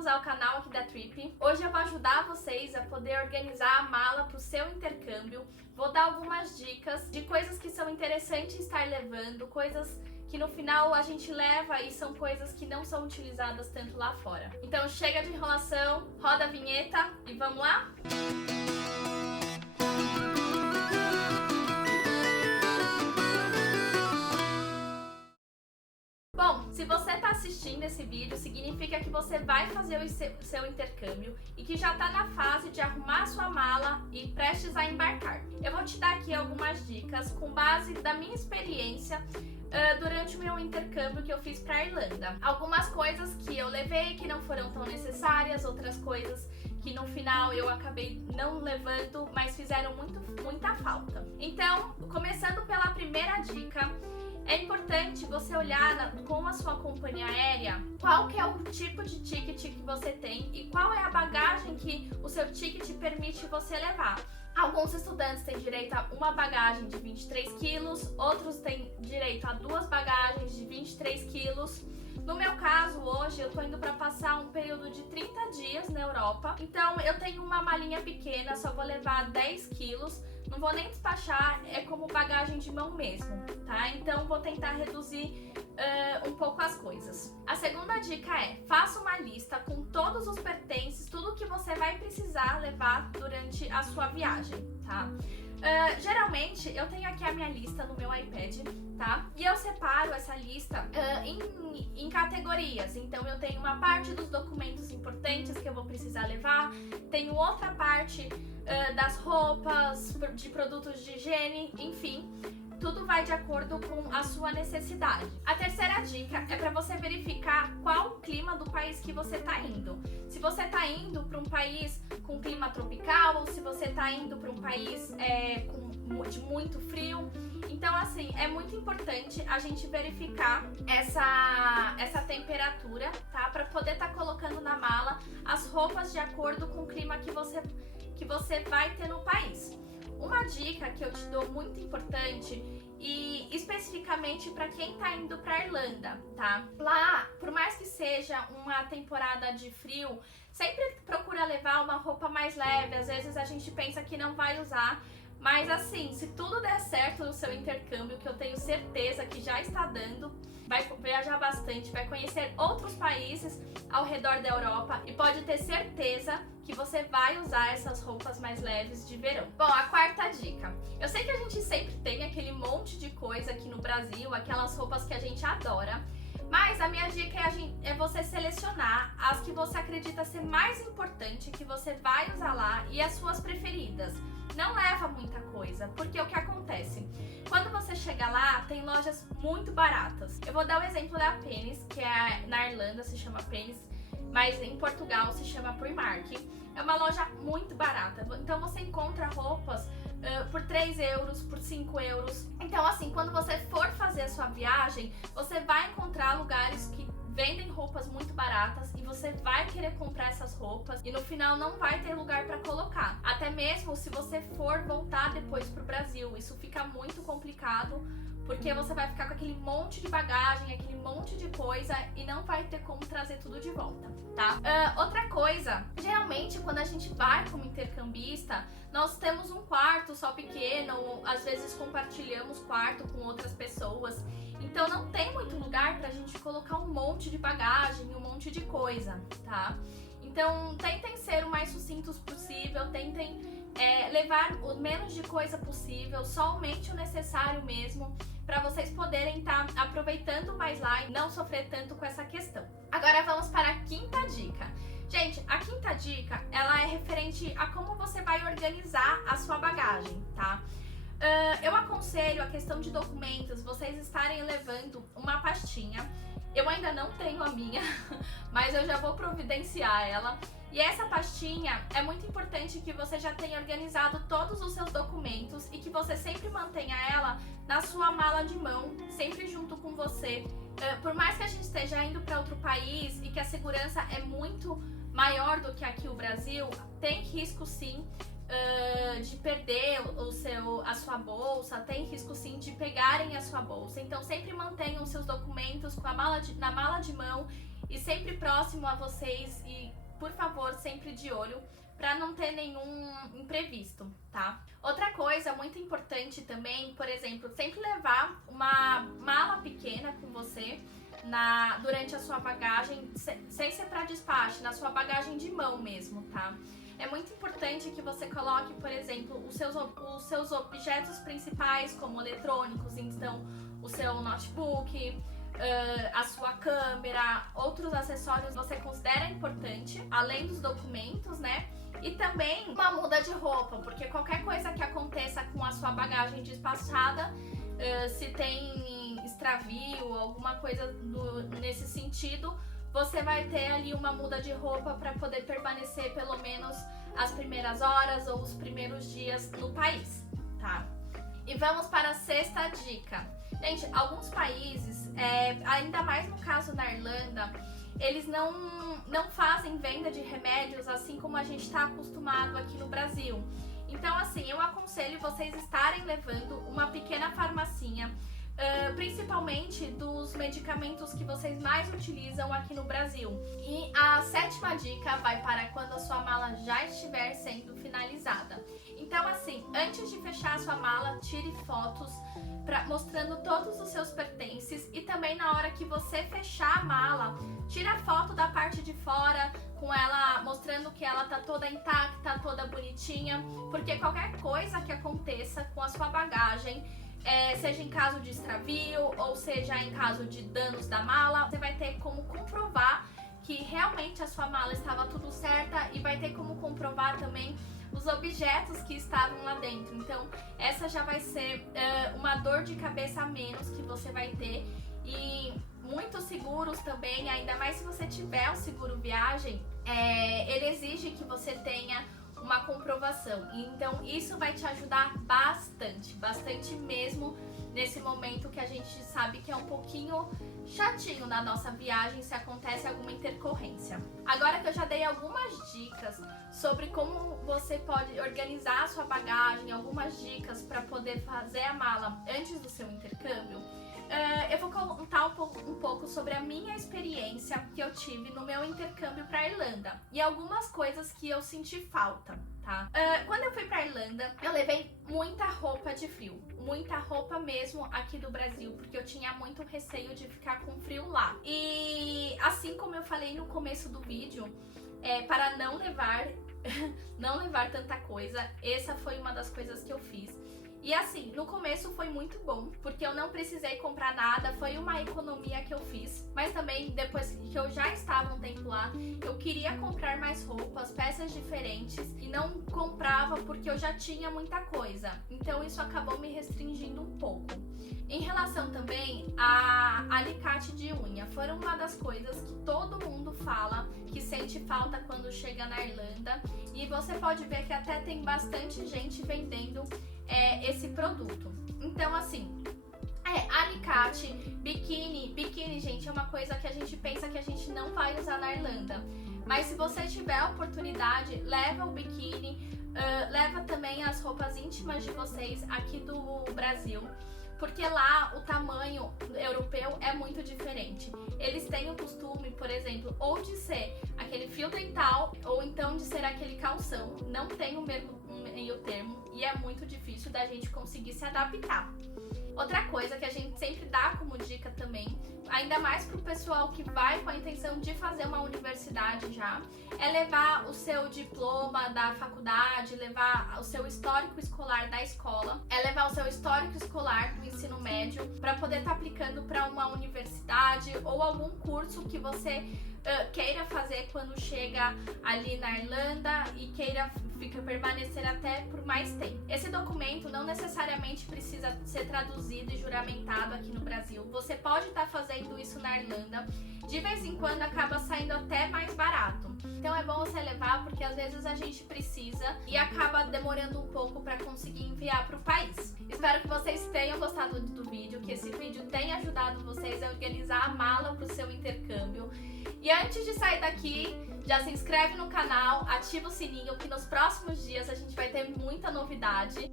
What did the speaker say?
bem-vindos ao canal aqui da Trip. Hoje eu vou ajudar vocês a poder organizar a mala para o seu intercâmbio. Vou dar algumas dicas de coisas que são interessantes estar levando, coisas que no final a gente leva e são coisas que não são utilizadas tanto lá fora. Então chega de enrolação, roda a vinheta e vamos lá? Bom, se você está assistindo esse vídeo, significa que você vai fazer o seu intercâmbio e que já está na fase de arrumar a sua mala e prestes a embarcar. Eu vou te dar aqui algumas dicas com base da minha experiência durante o meu intercâmbio que eu fiz para a Irlanda. Algumas coisas que eu levei que não foram tão necessárias, outras coisas que no final eu acabei não levando, mas fizeram muita falta. Então, começando pela primeira dica, é importante você olhar com a sua companhia aérea qual que é o tipo de ticket que você tem e qual é a bagagem que o seu ticket permite você levar. Alguns estudantes têm direito a uma bagagem de 23 quilos, outros têm direito a duas bagagens de 23 quilos. No meu caso, hoje, eu tô indo para passar um período de 30 dias na Europa, então eu tenho uma malinha pequena, só vou levar 10 quilos, não vou nem despachar, é como bagagem de mão mesmo, tá? Então vou tentar reduzir um pouco as coisas. A segunda dica é, faça uma lista com todos os pertences, tudo que você vai precisar levar durante a sua viagem, tá? Geralmente eu tenho aqui a minha lista no meu iPad, tá? E eu separo essa lista em categorias. Então eu tenho uma parte dos documentos importantes que eu vou precisar levar, tenho outra parte das roupas, de produtos de higiene, enfim. Tudo vai de acordo com a sua necessidade. A terceira dica é para você verificar qual o clima do país que você está indo. Se você está indo para um país com clima tropical ou se você está indo para um país de muito frio. Então, assim, é muito importante a gente verificar essa temperatura, tá? Para poder estar colocando na mala as roupas de acordo com o clima que você vai ter no país. Uma dica que eu te dou muito importante e especificamente para quem tá indo para Irlanda, tá? Lá, por mais que seja uma temporada de frio, sempre procura levar uma roupa mais leve. Às vezes a gente pensa que não vai usar, mas assim, se tudo der certo no seu intercâmbio, que eu tenho certeza que já está dando, vai viajar bastante, vai conhecer outros países ao redor da Europa e pode ter certeza que você vai usar essas roupas mais leves de verão. Bom, a quarta dica. Eu sei que a gente sempre tem aquele monte de coisa aqui no Brasil, aquelas roupas que a gente adora, mas a minha dica é você selecionar as que você acredita ser mais importante, que você vai usar lá e as suas preferidas. Não leva muita coisa, porque o que acontece? Quando você chega lá, tem lojas muito baratas. Eu vou dar o exemplo da Penneys, que na Irlanda se chama Penneys, mas em Portugal se chama Primark. É uma loja muito barata, então você encontra roupas por 3 euros, por 5 euros. Então assim, quando você for fazer a sua viagem, você vai encontrar lugares que vendem roupas muito baratas e você vai querer comprar essas roupas e no final não vai ter lugar para colocar. Até mesmo se você for voltar depois pro Brasil, isso fica muito complicado, porque você vai ficar com aquele monte de bagagem, aquele monte de coisa e não vai ter como trazer tudo de volta, tá? Outra coisa, geralmente quando a gente vai como intercambista, nós temos um quarto só pequeno, ou às vezes compartilhamos quarto com outras pessoas, então não tem muito lugar pra gente colocar um monte de bagagem, um monte de coisa, tá? Então tentem ser o mais sucintos possível, tentem levar o menos de coisa possível, somente o necessário mesmo, para vocês poderem estar aproveitando mais lá e não sofrer tanto com essa questão. Agora vamos para a quinta dica. Gente, a quinta dica, ela é referente a como você vai organizar a sua bagagem, tá? Eu aconselho a questão de documentos, vocês estarem levando uma pastinha. Eu ainda não tenho a minha, mas eu já vou providenciar ela. E essa pastinha é muito importante que você já tenha organizado todos os seus documentos e que você sempre mantenha ela na sua mala de mão, sempre junto com você. Por mais que a gente esteja indo para outro país e que a segurança é muito maior do que aqui o Brasil, tem risco sim de perder a sua bolsa, tem risco sim de pegarem a sua bolsa. Então sempre mantenham seus documentos na mala de mão e sempre próximo a vocês e, por favor, sempre de olho para não ter nenhum imprevisto, tá? Outra coisa muito importante também, por exemplo, sempre levar uma mala pequena com você durante a sua bagagem, sem ser para despacho, na sua bagagem de mão mesmo, tá? É muito importante que você coloque, por exemplo, os seus objetos principais, como eletrônicos, então o seu notebook, a sua câmera, outros acessórios você considera importante, além dos documentos, né? E também uma muda de roupa, porque qualquer coisa que aconteça com a sua bagagem despachada, se tem extravio, alguma coisa nesse sentido, você vai ter ali uma muda de roupa para poder permanecer pelo menos as primeiras horas ou os primeiros dias no país, tá? E vamos para a sexta dica. Gente, alguns países, ainda mais no caso da Irlanda, eles não fazem venda de remédios assim como a gente está acostumado aqui no Brasil. Então, assim, eu aconselho vocês estarem levando uma pequena farmacinha, principalmente dos medicamentos que vocês mais utilizam aqui no Brasil. E a sétima dica vai para quando a sua mala já estiver sendo finalizada. Então, assim, antes de fechar a sua mala, tire fotos mostrando todos os seus pertences, e também na hora que você fechar a mala, tira a foto da parte de fora com ela, mostrando que ela tá toda intacta, toda bonitinha, porque qualquer coisa que aconteça com a sua bagagem, seja em caso de extravio ou seja em caso de danos da mala, você vai ter como comprovar que realmente a sua mala estava tudo certa, e vai ter como comprovar também os objetos que estavam lá dentro. Então essa já vai ser uma dor de cabeça a menos que você vai ter. E muitos seguros também, ainda mais se você tiver o seguro viagem, ele exige que você tenha uma comprovação. Então isso vai te ajudar bastante, bastante mesmo, nesse momento que a gente sabe que é um pouquinho chatinho na nossa viagem se acontece alguma intercorrência. Agora que eu já dei algumas dicas sobre como você pode organizar a sua bagagem, algumas dicas para poder fazer a mala antes do seu intercâmbio, eu vou contar um pouco sobre a minha experiência que eu tive no meu intercâmbio para Irlanda e algumas coisas que eu senti falta, tá? Quando eu fui para Irlanda, eu levei muita roupa de frio, muita roupa mesmo aqui do Brasil, porque eu tinha muito receio de ficar com frio lá. E assim como eu falei no começo do vídeo, para não levar tanta coisa, essa foi uma das coisas que eu fiz. E assim, no começo foi muito bom, porque eu não precisei comprar nada, foi uma economia que eu fiz. Mas também, depois que eu já estava um tempo lá, eu queria comprar mais roupas, peças diferentes, e não comprava porque eu já tinha muita coisa. Então isso acabou me restringindo um pouco. Em relação também a alicate de unha, foram uma das coisas que todo mundo fala que sente falta quando chega na Irlanda. E você pode ver que até tem bastante gente vendendo esse produto. Então, assim, alicate, biquíni, gente, é uma coisa que a gente pensa que a gente não vai usar na Irlanda. Mas se você tiver a oportunidade, leva o biquíni, leva também as roupas íntimas de vocês aqui do Brasil, porque lá o tamanho europeu é muito diferente. Eles têm o costume, por exemplo, ou de ser aquele fio dental, ou então de ser aquele calção. Não tem um meio termo, e é muito difícil da gente conseguir se adaptar. Outra coisa que a gente sempre dá como dica também, ainda mais pro pessoal que vai com a intenção de fazer uma universidade já, é levar o seu diploma da faculdade, levar o seu histórico escolar da escola, levar o seu histórico escolar do ensino médio para poder estar aplicando para uma universidade ou algum curso que você queira fazer quando chega ali na Irlanda e queira permanecer até por mais tempo. Esse documento não necessariamente precisa ser traduzido e juramentado aqui no Brasil. Você pode estar fazendo isso na Irlanda. De vez em quando acaba saindo até mais barato. Então é bom você levar, porque às vezes a gente precisa e acaba demorando um pouco para conseguir enviar para o país. Espero que vocês tenham gostado do vídeo, que esse vídeo tenha ajudado vocês a organizar a mala para o seu intercâmbio. E antes de sair daqui, já se inscreve no canal, ativa o sininho, que nos próximos dias a gente vai ter muita novidade.